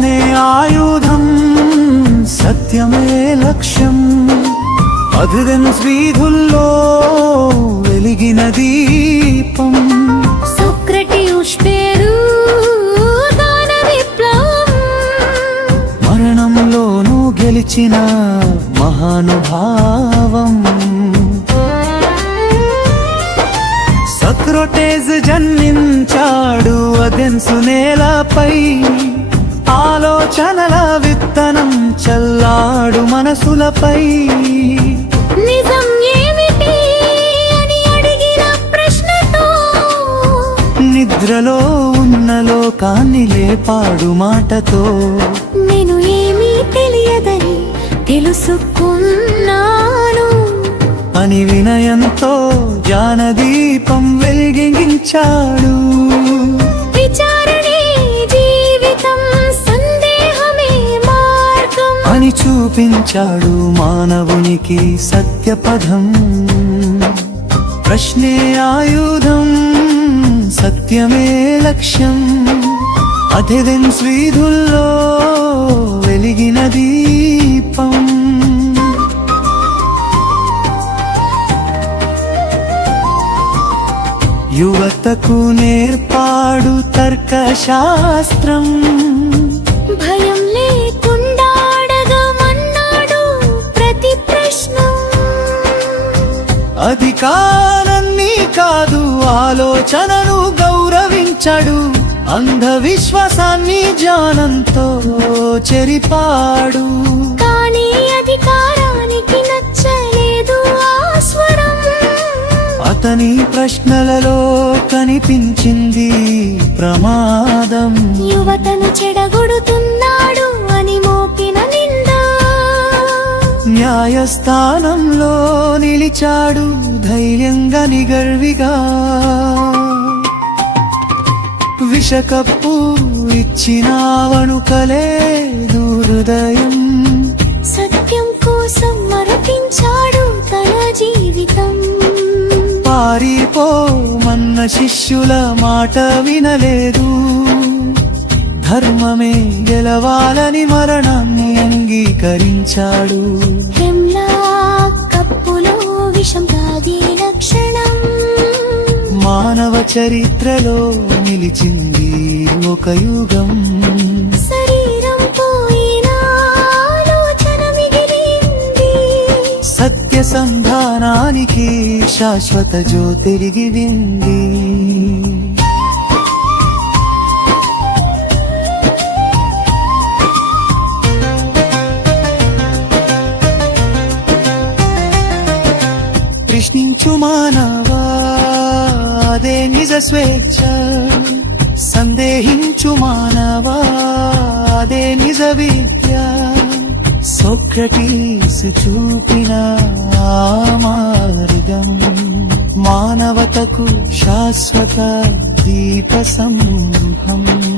ప్రశ్నే ఆయుధం, సత్యమే లక్ష్యం. అథెన్స్ వీధుల్లో వెలిగిన దీపం. సోక్రటీస్ పేరు దాన విప్లవం. మరణంలోనూ గెలిచిన మహానుభావం. సోక్రటీస్ జన్మించాడు అథెన్స్ నేలపై. ఆలోచనల విత్తనం చల్లాడు మనసులపై. నిజం ఏమిటి అని అడిగిన ప్రశ్నతో నిద్రలో ఉన్న లోకాన్ని లేపాడు మాటతో. నేను ఏమీ తెలియదని తెలుసుకున్నాను అని వినయంతో జ్ఞానదీపం వెలిగించాడు. విచారణే జీవితం, సందేహమే మార్గం అని చూపించాడు మానవునికి సత్యపథం. ప్రశ్నే ఆయుధం, సత్యమే లక్ష్యం. అథెన్స్ వీధుల్లో వెలిగిన దీపం. యువతకు నేర్పాడు తర్కశాస్త్రం. భయం లేకుండా అడగమన్నాడు ప్రతి ప్రశ్న. అధికారాన్ని కాదు ఆలోచనను గౌరవించాడు. అంధవిశ్వాసాన్ని జ్ఞానంతో చెరిపాడు. కానీ అధికారానికి నచ్చలేదు ఆ స్వరం. అతని ప్రశ్నలలో కనిపించింది ప్రమాదం. యువతను చెడగొడుతున్నాడు అని మోపిన నిందా. న్యాయస్థానంలో నిలిచాడు ధైర్యంగా నిగర్విగా. విషకప్పు ఇచ్చినావనుకలేదు హృదయం. సత్యం కోసం మరపించాడు తన జీవితం. పారిపోమన్న శిష్యుల మాట వినలేదు. ధర్మమే గెలవాలని మరణాన్ని అంగీకరించాడు. కప్పులో విషం తాగే లక్షణం. మానవ చరిత్రలో నిలిచింది ఒక యుగం. శరీరం పోయినా ఆలోచన మిగిలింది. సత్య సంధానానికి శాశ్వత జ్యోతిరిగింది. ప్రశ్నించు మానవా, అదే నిజ స్వేచ్ఛ. సందేహించు మానవా, అదే నిజ విద్య. సోక్రటీస్ చూపిన ఆ మార్గం మానవతకు శాశ్వత దీప సంభం.